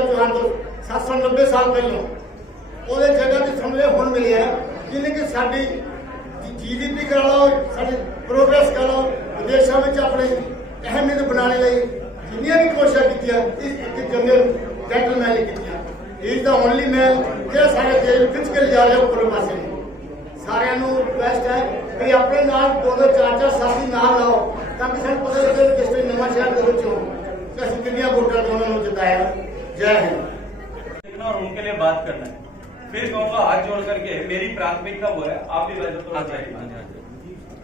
ਮਿਲਿਆ ਸੀ ਪਿਛਲਾ ਚੌਹਾਨ ਤੋਂ 790 ਸਾਲ ਪਹਿਲਾਂ। ਉਹਦੇ ਜਗ੍ਹਾ ਤੇ ਸਾਨੂੰ ਹੁਣ ਮਿਲਿਆ ਜਿਹਨੇ ਕਿ ਸਾਡੀ ਜੀਡੀਪੀ ਕਰਾ ਲਓ, ਸਾਡੀ ਪ੍ਰੋਗਰੈਸ ਕਰਾ ਲਓ, ਵਿਦੇਸ਼ਾਂ ਵਿੱਚ ਆਪਣੇ ਅਹਿਮੀਅਤ ਬਣਾਉਣ ਲਈ ਜਿੰਨੀਆਂ ਵੀ ਕੋਸ਼ਿਸ਼ਾਂ ਕੀਤੀਆਂ, ਇਸ ਇੱਕ ਜਨਰਲ ਜੈਂਟਲਮੈਨ ਨੇ ਕੀਤੀਆਂ। ਇਸ ਦਾ ਓਨਲੀ ਮੈਨ ਜਿਹੜਾ ਸਾਡੇ ਦੇਸ਼ ਨੂੰ ਖਿੱਚ ਕੇ ਲਿਜਾ ਰਿਹਾ ਉੱਪਰ ਪਾਸੇ ਸਾਰਿਆਂ ਨੂੰ ਰਿਕਵੈਸਟ ਹੈ ਕਿ ਆਪਣੇ ਨਾਲ ਦੋ ਦੋ, ਚਾਰ ਚਾਰ ਸਾਥੀ ਨਾਲ ਲਾਓ ਤਾਂ ਕਿ ਸਾਨੂੰ ਪਤਾ ਲੱਗੇ ਕਿ ਕਿਸ ਤਰ੍ਹਾਂ ਨਵਾਂ ਸ਼ਹਿਰ ਦੇ ਵਿੱਚ ਹੋ। ਅਸੀਂ ਕਿੰਨੀਆਂ ਵੋਟਾਂ ਉਹਨਾਂ ਨੂੰ ਜਿਤਾਇਆ। जय हिंद। देखना और उनके लिए बात करना है। फिर कहूँगा हाथ जोड़ करके मेरी प्राथमिकता वो है आप भी वैसे तो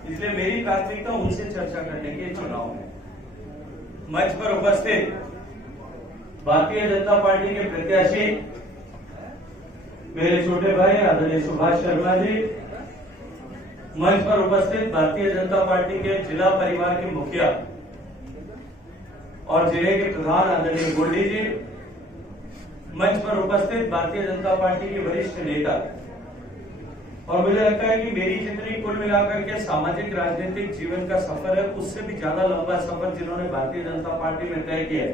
इसलिए मेरी प्राथमिकता उनसे चर्चा करने के चुनाव में। मंच पर उपस्थित भारतीय जनता पार्टी के प्रत्याशी मेरे छोटे भाई आदरणीय सुभाष शर्मा जी। मंच पर उपस्थित भारतीय जनता पार्टी के जिला परिवार के मुखिया और ज़िले के प्रधान आदरणीय गोल्डी जी। मंच पर उपस्थित भारतीय जनता पार्टी के वरिष्ठ नेता। और मुझे लगता है कि मेरी जितनी कुल मिलाकर के सामाजिक, राजनीतिक जीवन का सफ़र है, उससे भी ज़्यादा लंबा सफ़र जिन्होंने भारतीय जनता पार्टी में तय किया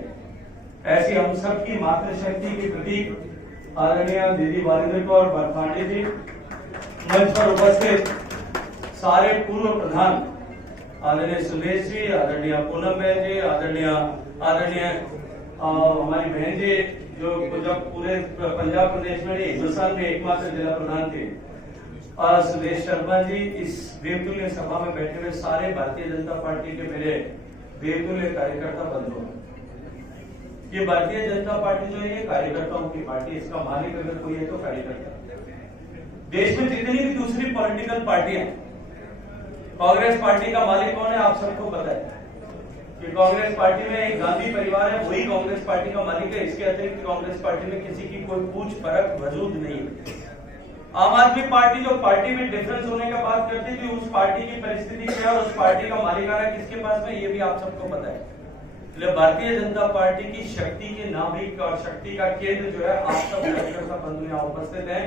ऐसी हम सब की मातृशक्ति की प्रतीक आदरणीय दीदी वारिंद्र कौर बरखांडे जी। मंच पर उपस्थित सारे पूर्व प्रधान आदरणीय सुरेश जी, आदरणीय पूनम बहन जी, आदरणीय आदरणीय हमारी बहन जी जो जब पूरे पंजाब प्रदेश में हिंदुस्तान में एकमात्र जिला प्रधान थे। और सुरेश शर्मा जी इस देवतुल्य सभा में बैठे हुए सारे भारतीय जनता पार्टी के मेरे देवतुल्य कार्यकर्ता बंधु। ये भारतीय जनता पार्टी जो है कार्यकर्ताओं की पार्टी इसका मालिक अगर कोई है तो कार्यकर्ता। देश में जितनी भी दूसरी पॉलिटिकल पार्टियाँ कांग्रेस पार्टी का मालिक कौन है, आप सबको पता है। कि कांग्रेस पार्टी में एक गांधी परिवार है, वही कांग्रेस पार्टी का मालिक है। इसके अतिरिक्त कांग्रेस पार्टी में किसी की कोई पूछ परख वजूद नहीं आम आदमी पार्टी जो पार्टी में डिफरेंस होने का बात करती थी उस पार्टी की परिस्थिति क्या है और उस पार्टी का मालिकाना किसके पास में ये भी आप सबको पता है। इसलिए भारतीय जनता पार्टी की शक्ति के नाभिक और शक्ति का केंद्र जो है, आप सब बंधु यहाँ उपस्थित हैं।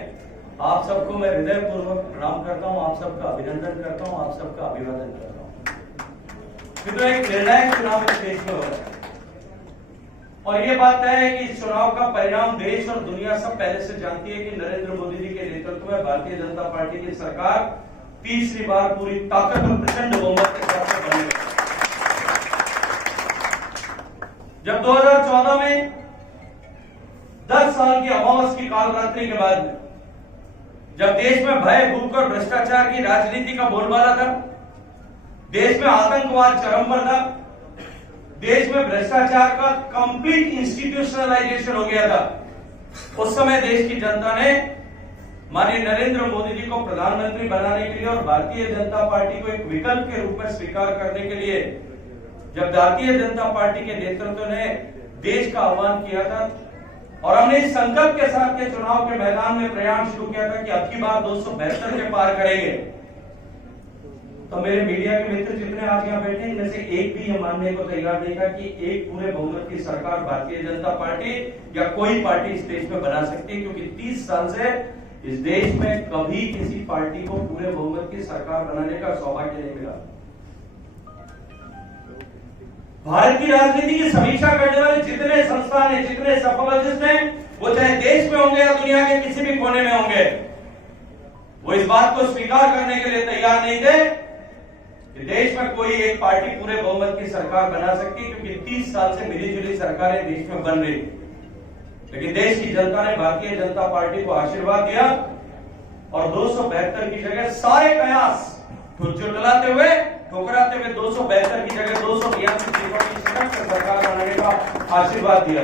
आप सबको मैं हृदय पूर्वक प्रणाम करता हूँ, आप सबका अभिनंदन करता हूँ, आप सबका अभिवादन करता हूँ। मित्रों एक निर्णायक चुनाव इस देश में हो रहा है और ये बात तय है कि इस चुनाव का परिणाम देश और दुनिया सब पहले से जानती है कि नरेंद्र मोदी जी के नेतृत्व में भारतीय जनता पार्टी की सरकार तीसरी बार पूरी ताकत और प्रचंड बहुमत के साथ में बनेगी जब 2014 में 10 साल की अमावस की कालरात्रि के बाद में, जब देश में भय भूख और भ्रष्टाचार की राजनीति का बोलबाला था देश में आतंकवाद चरम पर था देश में भ्रष्टाचार का कंप्लीट इंस्टीट्यूशनलाइजेशन हो गया था। उस समय देश की जनता ने माननीय नरेंद्र मोदी जी को प्रधानमंत्री बनाने के लिए और भारतीय जनता पार्टी को एक विकल्प के रूप में स्वीकार करने के लिए जब भारतीय जनता पार्टी के नेतृत्व ने देश का आह्वान किया था और हमने इस संकल्प के साथ के चुनाव के मैदान में प्रयाण शुरू किया था कि अब की बार दो के पार करेंगे। तो मेरे मीडिया के मित्र जितने आज यहाँ बैठे इनमें से एक भी ये मानने को तैयार नहीं था कि एक पूरे बहुमत की सरकार भारतीय जनता पार्टी या कोई पार्टी इस देश में बना सकती है, क्योंकि 30 साल से इस देश में कभी किसी पार्टी को पूरे बहुमत की सरकार बनाने का सौभाग्य नहीं मिला। भारत की राजनीति की समीक्षा करने वाले जितने संस्थान हैं, जितने सफोलॉजिस्ट हैं, वो चाहे देश में होंगे या दुनिया के किसी भी कोने में होंगे, वो इस बात को स्वीकार करने के लिए तैयार नहीं थे। देश में कोई एक पार्टी पूरे बहुमत की सरकार बना सकती है, क्योंकि 30 साल से मिली जुली सरकारें देश में बन रही। लेकिन देश की जनता ने भारतीय जनता पार्टी को आशीर्वाद दिया और दो की जगह सारे कयास झुटलाते हुए, ठुकराते हुए दो सौ बहत्तर की जगह दो सरकार बनाने का आशीर्वाद दिया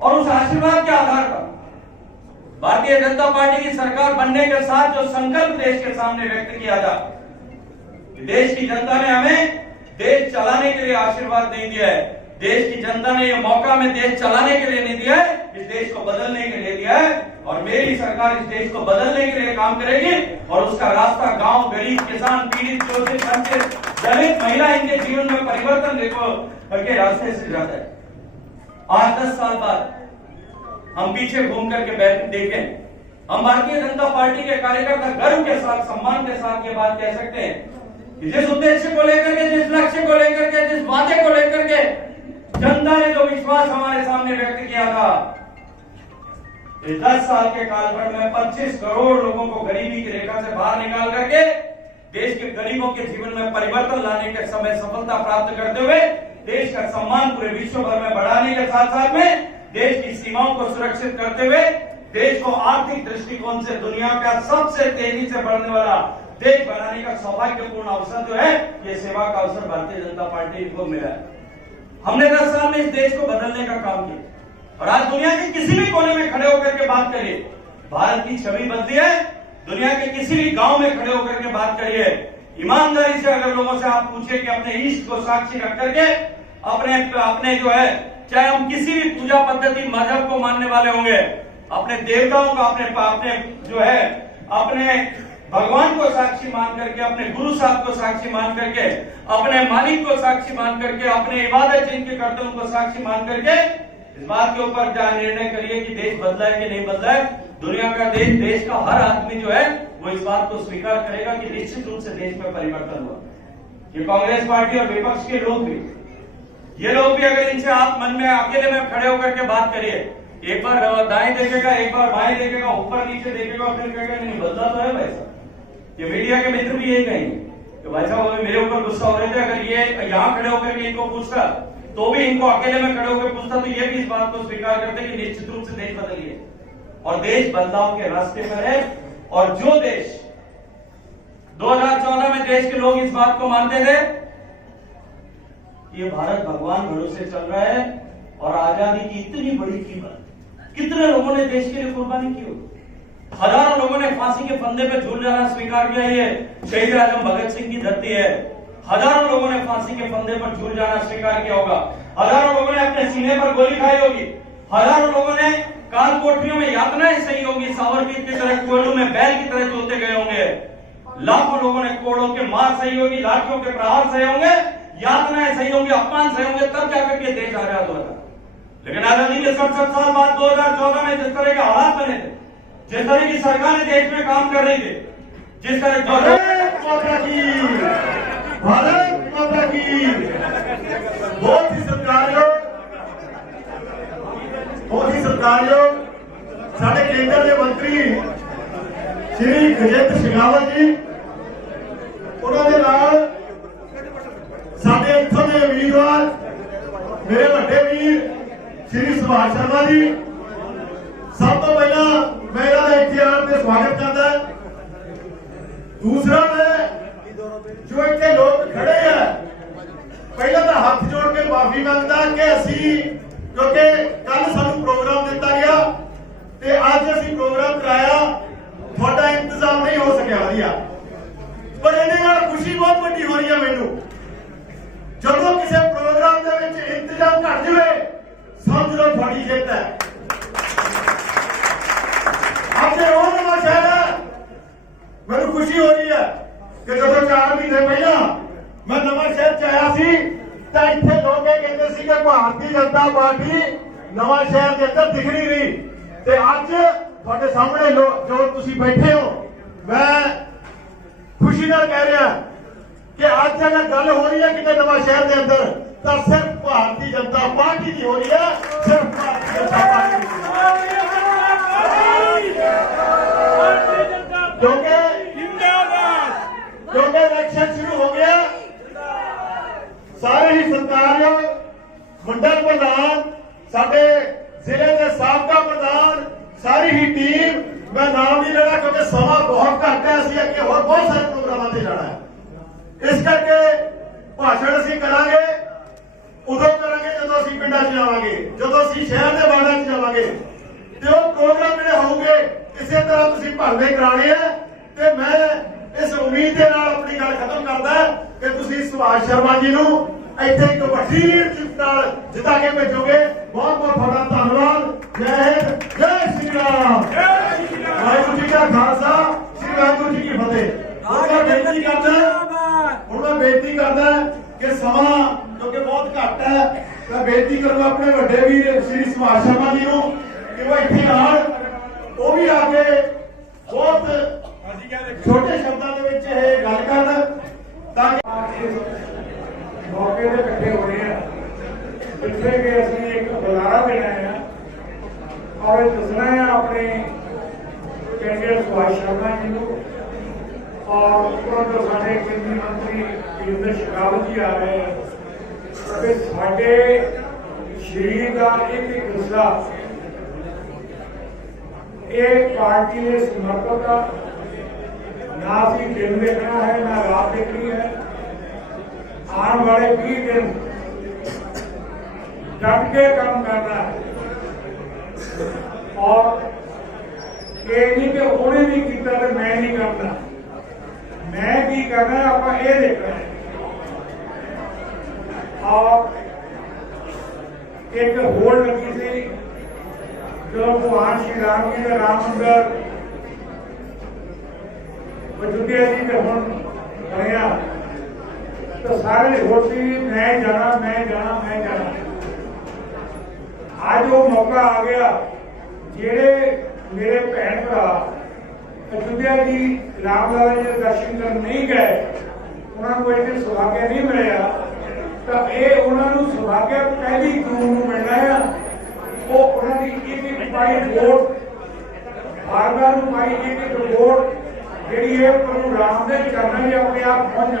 और उस आशीर्वाद के आधार पर भारतीय जनता पार्टी की सरकार बनने के साथ जो संकल्प देश के सामने व्यक्त किया था देश की जनता ने हमें देश चलाने के लिए आशीर्वाद नहीं दिया है। देश की जनता ने ये मौका में देश चलाने के लिए नहीं दिया है, इस देश को बदलने के लिए दिया है और मेरी सरकार इस देश को बदलने के लिए काम करेगी और उसका रास्ता गाँव, गरीब, किसान, पीड़ित, शोषित, वंचित, दलित, महिला, इनके जीवन में परिवर्तन देखो के रास्ते से जाता है। आज दस साल बाद हम पीछे घूम करके बैठ देखें। हम भारतीय जनता पार्टी के कार्यकर्ता गर्व के साथ, सम्मान के साथ ये बात कह सकते हैं। जिस उद्देश्य को लेकर के, जिस लक्ष्य को लेकर के, जिस वादे को लेकर के जनता ने जो विश्वास हमारे सामने व्यक्त किया था इस दस साल के कालखंड में 25 करोड़ लोगों को गरीबी की रेखा से बाहर निकाल करके देश के गरीबों के जीवन में परिवर्तन लाने के समय सफलता प्राप्त करते हुए देश का सम्मान पूरे विश्व भर में बढ़ाने के साथ साथ में देश की सीमाओं को सुरक्षित करते हुए देश को आर्थिक दृष्टिकोण से दुनिया का सबसे तेज़ी से बढ़ने वाला देश बनाने का सौभाग्यपूर्ण अवसर जो है, ये सेवा का अवसर भारतीय जनता पार्टी को मिला है। हमने दस साल में इस देश को बदलने का काम किया। और आज दुनिया के किसी भी कोने में खड़े होकर के बात करिए। भारत की छवि बदली है, दुनिया के किसी भी गाँव में खड़े होकर के बात करिए। ईमानदारी से अगर लोगों से आप पूछे कि अपने इष्ट को साक्षी रख करके अपने अपने जो है, चाहे हम किसी भी पूजा पद्धति मज़हब को मानने वाले होंगे, अपने देवताओं का अपने अपने जो है, अपने भगवान को साक्षी मान करके, अपने गुरु साहब को साक्षी मान करके, अपने मालिक को साक्षी मान करके, अपने इबादत जिनके करते उनको साक्षी मान करके, इस बात के ऊपर क्या निर्णय करिए कि देश बदला है कि नहीं बदला है दुनिया का देश देश का हर आदमी जो है, वो इस बात को स्वीकार करेगा कि निश्चित रूप से देश में परिवर्तन हुआ। ये कांग्रेस पार्टी और विपक्ष के लोग भी। ये लोग भी अगर इनसे आप मन में, अकेले में खड़े होकर के बात करिए, एक बार दाएँ देखेगा, एक बार बाएँ देखेगा, ऊपर नीचे देखेगा, फिर कहेगा, नहीं, बदला तो है भाई साहब। ये मीडिया के मित्र भी यही कहेंगे कि भाई साहब, अभी मेरे ऊपर गुस्सा हो रहे थे, अगर ये यहाँ खड़े होकर के इनको पूछता तो भी इनको अकेले में खड़े होकर पूछता तो ये भी इस बात को स्वीकार करते कि निश्चित रूप से देश बदलिए। और देश बदलाव के रास्ते पर है, और जो देश 2014 में देश के लोग इस बात को मानते थे ये भारत भगवान भरोसे चल रहा है, और आज़ादी की इतनी बड़ी कीमत, कितने लोगों ने देश के लिए कुर्बानी की होगी? हज़ारों लोगों ने फांसी के फंदे पे झूल जाना स्वीकार किया, ये शहीद आज़म भगत सिंह की धरती है। हज़ारों लोगों ने फांसी के फंदे पर झूल जाना स्वीकार किया होगा। हज़ारों लोगों ने अपने सीने पर गोली खाई होगी। हज़ारों लोगों ने काल कोठरियों में यातनाएँ सही होगी। सावरकर की तरह कोयलों में बैल की तरह जोते गए होंगे। लाखों लोगों ने कोड़ों के मार सही होगी, लाठियों के प्रहार सही होंगे, यातनाएँ सही होंगी, अपमान सही होंगे, तब जाकर के देश आज़ाद होगा लेकिन आज़ादी के सड़सठ साल बाद 2014 में जिस तरह के हालात बने थे जिस तरह की सरकार देश में काम कर रही थी जिस तरह भारत माता की भारत माता की बहुत ही सत्कारयोग ਬਹੁਤ ਹੀ ਸਤਿਕਾਰਯੋਗ ਸਾਡੇ ਕੇਂਦਰ ਦੇ ਮੰਤਰੀ ਸ਼੍ਰੀ ਗਜੇਂਦਰ ਸ਼ਿਗਾਵਤ ਜੀ ਉਹਨਾਂ ਦੇ ਨਾਲ ਸਾਡੇ ਇੱਥੋਂ ਦੇ ਉਮੀਦਵਾਰ ਮੇਰੇ ਵੱਡੇ ਵੀਰ ਸ਼੍ਰੀ ਸੁਭਾਸ਼ ਸ਼ਰਮਾ ਜੀ ਸਭ ਤੋਂ ਪਹਿਲਾਂ ਮੈਂ ਇਹਨਾਂ ਦਾ ਇੱਥੇ ਆਉਣ ਤੇ ਸਵਾਗਤ ਕਰਦਾ ਦੂਸਰਾ ਮੈਂ, ਜੋ ਇੱਥੇ ਲੋਕ ਖੜੇ ਆ, ਪਹਿਲਾਂ ਤਾਂ ਹੱਥ ਜੋੜ ਕੇ ਮਾਫੀ ਮੰਗਦਾ ਕਿ ਅਸੀਂ, ਕਿਉਂਕਿ ਕੱਲ ਸਾਨੂੰ ਪ੍ਰੋਗਰਾਮ ਦਿੱਤਾ ਗਿਆ ਤੇ ਅੱਜ ਅਸੀਂ ਪ੍ਰੋਗਰਾਮ ਕਰਾਇਆ, ਤੁਹਾਡਾ ਇੰਤਜ਼ਾਮ ਨਹੀਂ ਹੋ ਸਕਿਆ ਵਧੀਆ। ਪਰ ਇਹਦੇ ਨਾਲ ਖੁਸ਼ੀ ਬਹੁਤ ਵੱਡੀ ਹੋ ਰਹੀ ਹੈ ਮੈਨੂੰ। ਜਦੋਂ ਕਿਸੇ ਪ੍ਰੋਗਰਾਮ ਦੇ ਵਿੱਚ ਇੰਤਜ਼ਾਮ ਘਟ ਜਾਵੇ, ਸਮਝ ਲਓ ਤੁਹਾਡੀ ਜਿੱਤ ਹੈ। ਆਪਣੇ ਉਹ ਨਵਾਂ ਸ਼ਹਿਰ ਹੈ ਮੈਨੂੰ ਖੁਸ਼ੀ ਹੋ ਰਹੀ ਹੈ ਕਿ ਜਦੋਂ 4 ਮਹੀਨੇ ਪਹਿਲਾਂ ਮੈਂ ਨਵਾਂ ਸ਼ਹਿਰ ਚ ਆਇਆ ਸੀ, ਤਾਂ ਇੱਥੇ ਲੋਕ ਇਹ ਕਹਿੰਦੇ ਸੀ ਕਿ ਭਾਰਤੀ ਜਨਤਾ ਪਾਰਟੀ ਨਵਾਂ ਸ਼ਹਿਰ ਦੇ ਅੰਦਰ ਦਿਖ ਨਹੀਂ। ਰਹੀ ਤੇ ਅੱਜ ਤੁਹਾਡੇ ਸਾਹਮਣੇ ਜੋ ਤੁਸੀਂ ਬੈਠੇ ਹੋ, ਮੈਂ ਖੁਸ਼ੀ ਨਾਲ ਕਹਿ ਰਿਹਾ ਕਿ ਅੱਜ ਅਗਰ ਗੱਲ ਹੋ ਰਹੀ ਹੈ ਕਿਤੇ ਨਵਾਂ ਸ਼ਹਿਰ ਦੇ ਅੰਦਰ, ਤਾਂ ਸਿਰਫ ਭਾਰਤੀ ਜਨਤਾ ਪਾਰਟੀ ਦੀ ਹੋ ਰਹੀ ਹੈ, ਸਿਰਫ ਭਾਰਤੀ ਜਨਤਾ ਪਾਰਟੀ ਦੀ ਕਿਉਂਕਿ ਕਿਉਂਕਿ ਇਲੈਕਸ਼ਨ ਸ਼ੁਰੂ ਹੋ ਗਿਆ। ਸਾਰੇ ਹੀ ਸਤਿਕਾਰਯੋਗ ਮੰਡਲ ਪ੍ਰਧਾਨ ਜ਼ਿਲ੍ਹੇ ਦੇ ਸਾਬਕਾ ਪ੍ਰਧਾਨ, ਸਾਰੀ ਹੀ ਟੀਮ ਮੈਂ ਨਾਮ ਨਹੀਂ ਲੈਣਾ ਕਿਉਂਕਿ ਸਮਾਂ ਬਹੁਤ ਘੱਟ ਹੈ, ਅਸੀਂ ਅੱਗੇ ਹੋਰ ਬਹੁਤ ਸਾਰੇ ਪ੍ਰੋਗਰਾਮਾਂ ਤੇ ਜਾਣਾ ਹੈ। ਇਸ ਕਰਕੇ ਭਾਸ਼ਣ ਅਸੀਂ ਕਰਾਂਗੇ, ਉਦੋਂ ਕਰਾਂਗੇ ਜਦੋਂ ਅਸੀਂ ਪਿੰਡਾਂ 'ਚ ਜਾਵਾਂਗੇ, ਜਦੋਂ ਅਸੀਂ ਸ਼ਹਿਰ ਦੇ ਵਾਰਡਾਂ 'ਚ ਜਾਵਾਂਗੇ ਤੇ ਉਹ ਪ੍ਰੋਗਰਾਮ ਜਿਹੜੇ ਹੋਣਗੇ ਇਸੇ ਤਰ੍ਹਾਂ ਤੁਸੀਂ ਭਰਵੇਂ ਕਰਾਣੇ ਆ ਤੇ ਮੈਂ ਇਸ ਉਮੀਦ ਦੇ ਨਾਲ ਆਪਣੀ ਗੱਲ ਖਤਮ ਕਰਦਾ ਕਿ ਤੁਸੀਂ ਸੁਭਾਸ਼ ਸ਼ਰਮਾ ਜੀ ਨੂੰ ਇੱਥੇ ਇੱਕ ਵੱਡੀ ਲੀਡਰਸ਼ਿਪ ਨਾਲ ਜਿੱਤਾ ਕੇ ਭੇਜੋਗੇ। ਬਹੁਤ ਬਹੁਤ ਤੁਹਾਡਾ ਧੰਨਵਾਦ। ਜੈ ਹਿੰਦ ਜੈ ਸ਼੍ਰੀ ਰਾਮ। ਜੈ ਸ਼੍ਰੀ ਰਾਮ। ਵਾਹਿਗੁਰੂ ਜੀ ਕਾ ਖਾਲਸਾ ਸ੍ਰੀ ਵਾਹਿਗੁਰੂ ਜੀ ਕੀ ਫਤਿਹ। ਹੁਣ ਮੈਂ ਬੇਨਤੀ ਕਰਦਾ ਹੁਣ ਮੈਂ ਬੇਨਤੀ ਕਰਦਾ ਕਿ ਸਮਾਂ ਜੋ ਕਿ ਬਹੁਤ ਘੱਟ ਹੈ ਮੈਂ ਬੇਨਤੀ ਕਰੂੰਗਾ ਆਪਣੇ ਵੱਡੇ ਵੀਰ ਸ੍ਰੀ ਸੁਭਾਸ਼ ਸ਼ਰਮਾ ਜੀ ਨੂੰ ਕਿ ਉਹ ਇੱਥੇ ਆਉਣ। वो भी आगे बहुत ਆਉਣ ਵਾਲੇ 20 ਦਿਨ ਡਟ ਕੇ ਕੰਮ ਕਰਨਾ ਹੈ ਔਰ ਇਹ ਨਹੀਂ ਕਿ ਉਹਨੇ ਨਹੀਂ ਕੀਤਾ ਤੇ ਮੈਂ ਨਹੀਂ ਕਰਨਾ ਮੈਂ ਕੀ ਕਰਨਾ ਹੈ, ਆਪਾਂ ਇਹ ਦੇਖਣਾ ਹੈ ਔਰ ਇੱਕ ਹੋਰ ਲੱਗੀ ਸੀ ਜਦੋਂ ਭਗਵਾਨ ਸ਼੍ਰੀ ਰਾਮ ਜੀ ਦਾ ਰਾਮ ਮੰਦਰ ਅਯੁੱਧਿਆ ਜੀ ਦੇ ਹੁਣ ਬਣਿਆ ਤਾਂ ਸਾਰੇ ਹੋਰ ਸੀ ਮੈਂ ਜਾਣਾ ਮੈਂ ਜਾਣਾ ਮੈਂ ਜਾਣਾ। ਅੱਜ ਉਹ ਮੌਕਾ ਆ ਗਿਆ, ਜਿਹੜੇ ਮੇਰੇ ਭੈਣ ਭਰਾ ਅਯੁੱਧਿਆ ਜੀ ਰਾਮ ਜੀ ਦੇ ਦਰਸ਼ਨ ਕਰਨ ਨਹੀਂ ਗਏ, ਉਹਨਾਂ ਨੂੰ ਇਹ ਸੁਭਾਗਿਆ ਨਹੀਂ ਮਿਲਿਆ। ਤਾਂ ਇਹ ਉਹਨਾਂ ਨੂੰ ਸੁਭਾਗਿਆ ਪਹਿਲੀ ਜੂਨ ਨੂੰ ਮਿਲਣਾ ਆ। ਉਹ ਉਹਨਾਂ ਦੀ ਇੱਕ ਇੱਕ ਪਾਈ ਵੋਟ ਬਾਰ-ਬਾਰ ਨੂੰ ਪਾਈ ਇੱਕ ਇੱਕ ਵੋਟ, ਜਿਹੜੀ ਹੈ ਪ੍ਰਭੂ ਰਾਮ ਦੇ ਚਰਨਾਂ 'ਚ ਆਪਣੇ ਆਪ ਪਹੁੰਚ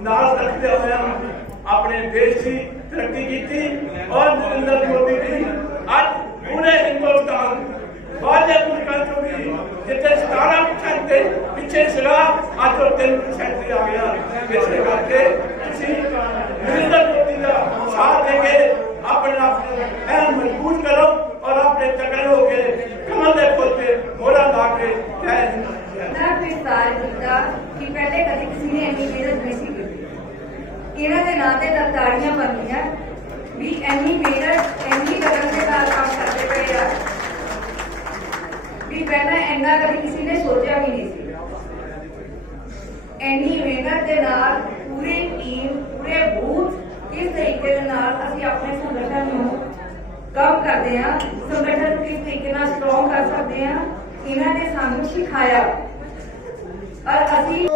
ਨਾਲ ਰੱਖਦੇ ਹੋਏ ਆਪਣੇ ਦੇਸ਼ ਦੀ ਤਰੱਕੀ ਕੀਤੀ ਔਰ ਨਰਿੰਦਰ ਮੋਦੀ ਜੀ ਅੱਜ ਪੂਰੇ ਹਿੰਦੁਸਤਾਨ ਬਾਹਰਲੇ ਮੁਲਕਾਂ ਚੋਂ ਵੀ ਜਿੱਥੇ 17% ਦੇ ਪਿੱਛੇ ਸੀਗਾ ਅੱਜ ਉਹ 3% ਤੇ ਆ ਗਿਆ ਇਸੇ ਕਰਕੇ ਤੁਸੀਂ ਨਰਿੰਦਰ ਮੋਦੀ ਦਾ ਸਾਥ ਦੇ ਕੇ ਆਪਣੇ ਆਪ ਨੂੰ ਐਨ ਮਜ਼ਬੂਤ ਕਰੋ ਔਰ ਆਪਣੇ ਤਕੜੇ ਹੋ ਕੇ ਕਮਲ ਦੇ ਫੁੱਲ ਤੇ ਮੋਹਰਾ ਲਾ ਕੇ ਜੈ ਹਿੰਦ ਜੈ ਨਾ ਵਿਸਤਾਰ ਕੀਤਾ ਕਿ ਪਹਿਲੇ ਕਦੇ ਇਹਨਾਂ ਦੇ ਨਾਂ ਤੇ ਤਾੜੀਆਂ ਬਣਦੀਆਂ। ਵੀ ਇੰਨੀ ਮਿਹਨਤ, ਇੰਨੀ ਲਗਨ ਦੇ ਨਾਲ ਕੰਮ ਕਰਦੇ ਪਏ ਆ। ਵੀ ਪਹਿਲਾਂ ਇੰਨਾ ਕਦੇ ਕਿਸੇ ਨੇ ਸੋਚਿਆ ਵੀ ਨਹੀਂ ਸੀ। ਇੰਨੀ ਮਿਹਨਤ ਦੇ ਨਾਲ ਪੂਰੀ ਟੀਮ ਪੂਰੇ ਬੂਥ ਕਿਸ ਤਰੀਕੇ ਦੇ ਨਾਲ ਅਸੀਂ ਆਪਣੇ ਸੰਗਠਨ ਨੂੰ ਕੰਮ ਕਰਦੇ ਆ ਸੰਗਠਨ ਕਿਸ ਤਰੀਕੇ ਨਾਲ ਸਟਰੋਂਗ ਕਰ ਸਕਦੇ ਆ ਇਹਨਾਂ ਨੇ ਸਾਨੂੰ ਸਿਖਾਇਆ। ਔਰ ਅਸੀਂ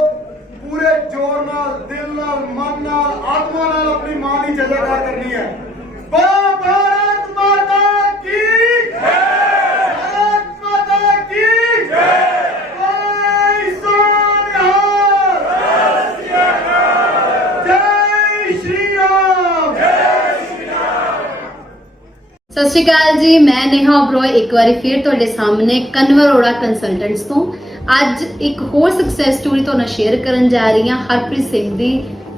ਪੂਰੇ ਜ਼ੋਰ ਨਾਲ, ਦਿਲ ਨਾਲ, ਮਨ ਨਾਲ, ਆਤਮਾ ਨਾਲ ਆਪਣੀ ਮਾਂ ਦੀ ਜੈਕਾਰ ਕਰਨੀ ਹੈ। ਬੋ ਭਾਰਤ ਮਾਤਾ ਕੀ ਜੈ? ਭਾਰਤ ਮਾਤਾ ਕੀ ਜੈ? ਬੋਲੇ ਸੋਨਿਹਾਲ ਜੈ ਸ਼੍ਰੀ ਰਾਮ ਸਤਿ ਸ਼੍ਰੀ ਅਕਾਲ ਜੀ, ਮੈਂ ਨੇਹਾ ਓਬਰੋਏ ਇੱਕ ਵਾਰੀ ਫਿਰ ਤੁਹਾਡੇ ਸਾਹਮਣੇ ਕਨਵਰ ਅਰੋੜਾ ਕੰਸਲਟੈਂਟਸ ਤੋਂ। ਅੱਜ ਇੱਕ ਹੋਰ ਸਕਸੈਸ ਸਟੋਰੀ ਤੁਹਾਨੂੰ ਸ਼ੇਅਰ ਕਰਨ ਜਾ ਰਹੀ ਹਾਂ ਹਰਪ੍ਰੀਤ ਸਿੰਘ ਦੀ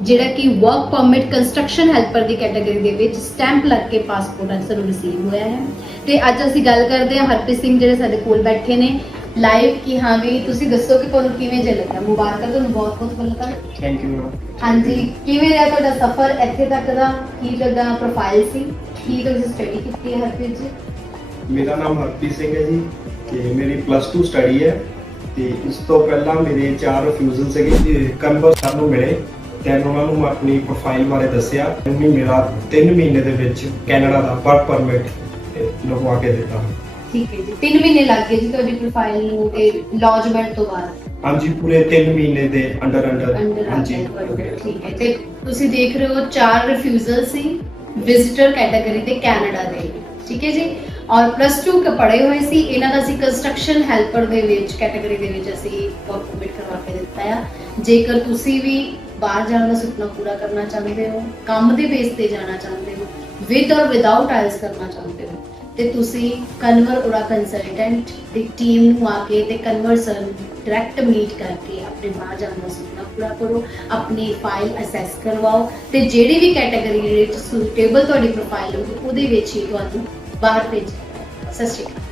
ਜਿਹੜਾ ਕਿ ਵਰਕ ਪਰਮਿਟ ਕੰਸਟਰਕਸ਼ਨ ਹੈਲਪਰ ਦੀ ਕੈਟਾਗਰੀ ਦੇ ਵਿੱਚ ਸਟੈਂਪ ਲੱਗ ਕੇ ਪਾਸਪੋਰਟ ਅੱਜ ਸਾਨੂੰ ਰਿਸੀਵ ਹੋਇਆ ਹੈ। ਤੇ ਅੱਜ ਅਸੀਂ ਗੱਲ ਕਰਦੇ ਹਾਂ ਹਰਪ੍ਰੀਤ ਸਿੰਘ ਜਿਹੜੇ ਸਾਡੇ ਕੋਲ ਬੈਠੇ ਨੇ ਲਾਈਵ ਕਿ ਹਾਂ ਵੀ ਤੁਸੀਂ ਦੱਸੋ ਕਿ ਤੁਹਾਨੂੰ ਕਿਵੇਂ ਜੇ ਲੱਗਾ ਮੁਬਾਰਕਾਂ ਤੁਹਾਨੂੰ ਬਹੁਤ ਬਹੁਤ ਪਹਿਲਾਂ ਤਾਂ ਥੈਂਕ ਯੂ ਮੈਮ ਹਾਂਜੀ ਕਿਵੇਂ ਰਿਹਾ ਤੁਹਾਡਾ ਸਫ਼ਰ? ਇੱਥੇ ਤੱਕ ਦਾ ਕੀ ਲੱਗਾ ਪ੍ਰੋਫਾਈਲ ਸੀ? ਕੀ ਤੁਸੀਂ ਸਟੱਡੀ ਕੀਤੀ ਹੈ ਹਰਪ੍ਰੀਤ ਜੀ? ਮੇਰਾ ਨਾਮ ਹਰਪ੍ਰੀਤ ਸਿੰਘ ਹੈ ਜੀ ਤੇ ਮੇਰੀ ਪਲੱਸ 2 ਸਟੱਡੀ ਹੈ। ਤੇ ਇਸ ਤੋਂ ਪਹਿਲਾਂ ਮੇਰੇ ਚਾਰ ਰਿਫਿਊਜ਼ਲ ਸੀਗੇ ਕਨਵਰ ਸਰ ਨੂੰ ਮਿਲੇ ਤੇ ਉਹਨਾਂ ਨੂੰ ਮੈਂ ਆਪਣੀ ਪ੍ਰੋਫਾਈਲ ਬਾਰੇ ਦੱਸਿਆ। ਉਹਨੇ ਮੇਰਾ 3 ਮਹੀਨੇ ਦੇ ਵਿੱਚ ਕੈਨੇਡਾ ਦਾ ਵਰਕ ਪਰਮਿਟ ਲਗਵਾ ਕੇ ਦਿੱਤਾ। ਠੀਕ ਹੈ ਜੀ। 3 ਮਹੀਨੇ ਲੱਗ ਗਏ ਜੀ ਤੁਹਾਡੀ ਪ੍ਰੋਫਾਈਲ ਨੂੰ ਤੇ ਲੌਂਚਮੈਂਟ ਤੋਂ ਬਾਅਦ? ਹਾਂਜੀ ਪੂਰੇ 3 ਮਹੀਨੇ ਦੇ ਅੰਡਰ ਅੰਡਰ ਅੰਡਰ ਹਾਂਜੀ। ਠੀਕ ਹੈ। ਤੇ ਤੁਸੀਂ ਦੇਖ ਰਹੇ ਹੋ ਚਾਰ ਰਿਫਿਊਜ਼ਲ ਸੀ ਵਿਜ਼ਿਟਰ ਕੈਟਾਗਰੀ ਤੇ ਕੈਨੇਡਾ ਦੇ। ਠੀਕ ਹੈ ਜੀ। ਔਰ ਪਲੱਸ 2 ਕ ਪੜ੍ਹੇ ਹੋਏ ਸੀ, ਇਹਨਾਂ ਦਾ ਅਸੀਂ ਕੰਸਟਰਕਸ਼ਨ ਹੈਲਪਰ ਦੇ ਵਿੱਚ ਕੈਟਾਗਰੀ ਦੇ ਵਿੱਚ ਅਸੀਂ ਵਰਕ ਪਰਮਿਟ ਕਰਵਾ ਕੇ ਦਿੱਤਾ ਆ। ਜੇਕਰ ਤੁਸੀਂ ਵੀ ਬਾਹਰ ਜਾਣ ਦਾ ਸੁਪਨਾ ਪੂਰਾ ਕਰਨਾ ਚਾਹੁੰਦੇ ਹੋ, ਕੰਮ ਦੇ ਬੇਸ ਤੇ ਜਾਣਾ ਚਾਹੁੰਦੇ ਹੋ ਵਿਦ ਔਰ ਵਿਦਆਊਟ ਆਇਲਸ ਕਰਨਾ ਚਾਹੁੰਦੇ ਹੋ, ਤੇ ਤੁਸੀਂ ਕਨਵਰ ਉੜਾ ਕੰਸਲਟੈਂਟ ਦੀ ਟੀਮ ਨੂੰ ਆ ਕੇ ਤੇ ਕਨਵਰ ਸਰ ਨੂੰ ਡਾਇਰੈਕਟ ਮੀਟ ਕਰਕੇ ਆਪਣੇ ਬਾਹਰ ਜਾਣ ਦਾ ਸੁਪਨਾ ਪੂਰਾ ਕਰੋ, ਆਪਣੀ ਫਾਈਲ ਅਸੈਸ ਕਰਵਾਓ, ਤੇ ਜਿਹੜੀ ਵੀ ਕੈਟਾਗਰੀ ਦੇ ਵਿੱਚ ਸੂਟੇਬਲ ਤੁਹਾਡੀ ਪ੍ਰੋਫਾਈਲ ਹੋਊਗੀ, ਉਹਦੇ ਵਿੱਚ ਹੀ ਤੁਹਾਨੂੰ ਬਾਹਰ ਭੇਜਿਆ ਸਤਿ ਸ਼੍ਰੀ ਅਕਾਲ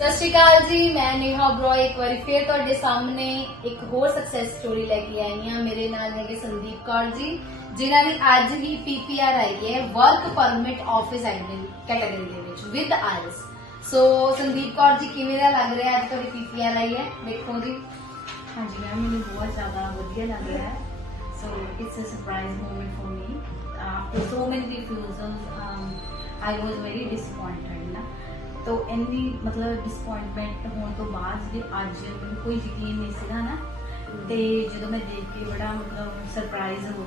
ਸਤਿ ਸ਼੍ਰੀ ਅਕਾਲ ਜੀ ਮੈਂ ਨੇਹਾ ਬਰੋਏ ਇੱਕ ਵਾਰੀ ਫੇਰ ਤੁਹਾਡੇ ਸਾਹਮਣੇ ਇੱਕ ਹੋਰ ਸਕਸੈਸ ਸਟੋਰੀ ਲੈ ਕੇ ਆਈ ਹਾਂ ਮੇਰੇ ਨਾਲ ਹੈਗੇ ਸੰਦੀਪ ਕੌਰ ਜੀ ਜਿਨ੍ਹਾਂ ਦੀ ਅੱਜ ਹੀ ਪੀਪੀਆਰ ਆਈ ਹੈ work permit office identity category ਦੇ ਵਿੱਚ with IELTS so Sandeep Kaur ji ਕਿਵੇਂ ਦਾ ਲੱਗ ਰਿਹਾ ਅੱਜ ਤੁਹਾਡੀ ਪੀਪੀਆਰ ਆਈ ਹੈ ਦੇਖੋ ਜੀ ਹਾਂਜੀ ਮੈਮ ਮੈਨੂੰ ਬਹੁਤ ਜ਼ਿਆਦਾ ਵਧੀਆ ਲੱਗ ਰਿਹਾ ਹੈ So it's a surprise moment for me. Uh, after so many refusals, um, I was very disappointed. Na? तो इन्नी मतलब डिसअपॉइंटमेंट होने तो बाद भी अज मैं कोई यकीन नहीं सीगा ना तो जो मैं देख के बड़ा मतलब सरप्राइज़ हो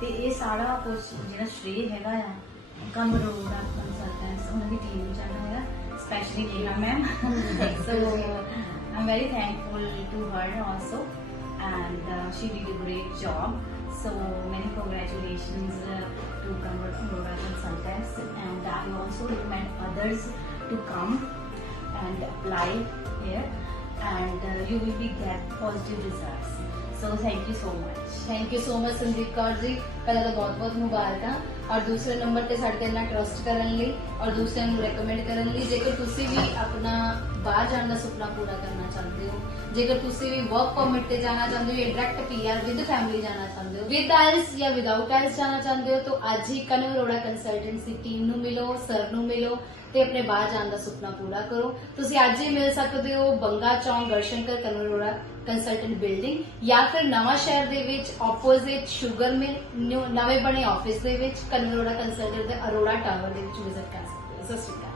तो ये सारा कुछ जो श्रेय हैगा है कम रोड तो कंसल्टेंस उन्होंने भी टीम चाहना है specially ma'am so I am very thankful to her also and uh, she did a great job. So many congratulations uh, to Convert Flora Consultants and I also recommend others to come and apply here and uh, you will be get positive results. So thank you so much. Thank you so much Sandeep Kaurji. पहले तो बहुत बहुत ਔਰ ਦੂਸਰੇ number ਤੇ ਸਾਡੇ ਤੇ ਇੰਨਾ ਟਰਸਟ ਕਰਨ ਲਈ ਔਰ ਦੂਸਰਿਆਂ ਨੂੰ ਰეკਮੈਂਡ ਕਰਨ ਲਈ। ਜੇਕਰ ਤੁਸੀਂ ਵੀ ਆਪਣਾ ਬਾਹਰ ਜਾਣ ਦਾ ਸੁਪਨਾ ਪੂਰਾ ਕਰਨਾ ਚਾਹੁੰਦੇ ਹੋ, ਜੇਕਰ ਤੁਸੀਂ ਵੀ ਵਰਕ ਪਰਮਿਟ ਤੇ ਜਾਣਾ ਚਾਹੁੰਦੇ ਹੋ ਜਾਂ ਡਾਇਰੈਕਟ ਪੀਆਰ ਵਿਦ ਫੈਮਿਲੀ ਜਾਣਾ ਚਾਹੁੰਦੇ ਹੋ ਵਿਦ ਆਇਲਸ ਜਾਂ ਵਿਦਆਊਟ ਆਇਲਸ ਜਾਣਾ ਚਾਹੁੰਦੇ ਹੋ, ਤਾਂ ਅੱਜ ਹੀ ਕਨਵਰ ਅਰੋੜਾ ਕੰਸਲਟੈਂਸੀ ਟੀਮ ਨੂੰ ਮਿਲੋ ਸਰ ਨੂੰ ਮਿਲੋ ਤੇ ਆਪਣੇ ਬਾਹਰ ਜਾਣ ਦਾ ਸੁਪਨਾ ਪੂਰਾ ਕਰੋ। ਤੁਸੀਂ ਅੱਜ ਹੀ ਮਿਲ ਸਕਦੇ ਹੋ ਬੰਗਾ ਚੌਂਕ ਗੜਸ਼ੰਕਰ ਕਨਵਰ ਅਰੋੜਾ ਕੰਸਲਟੈਂਟ ਬਿਲਡਿੰਗ ਜਾਂ ਫਿਰ ਨਵਾਂ ਸ਼ਹਿਰ ਦੇ ਵਿੱਚ ਆਪੋਜ਼ਿਟ ਸ਼ੂਗਰ ਮਿਲ ਨਵੇਂ ਬਣੇ ਆਫਿਸ ਦੇ ਵਿੱਚ ਕਨਵਰ ਅਰੋੜਾ ਕੰਸਲਟੈਂਟ ਦੇ ਅਰੋੜਾ ਟਾਵਰ ਦੇ ਵਿੱਚ ਵਿਜ਼ਿਟ ਕਰ ਸਕਦੇ ਹੋ। ਸਤਿ ਸ਼੍ਰੀ ਅਕਾਲ।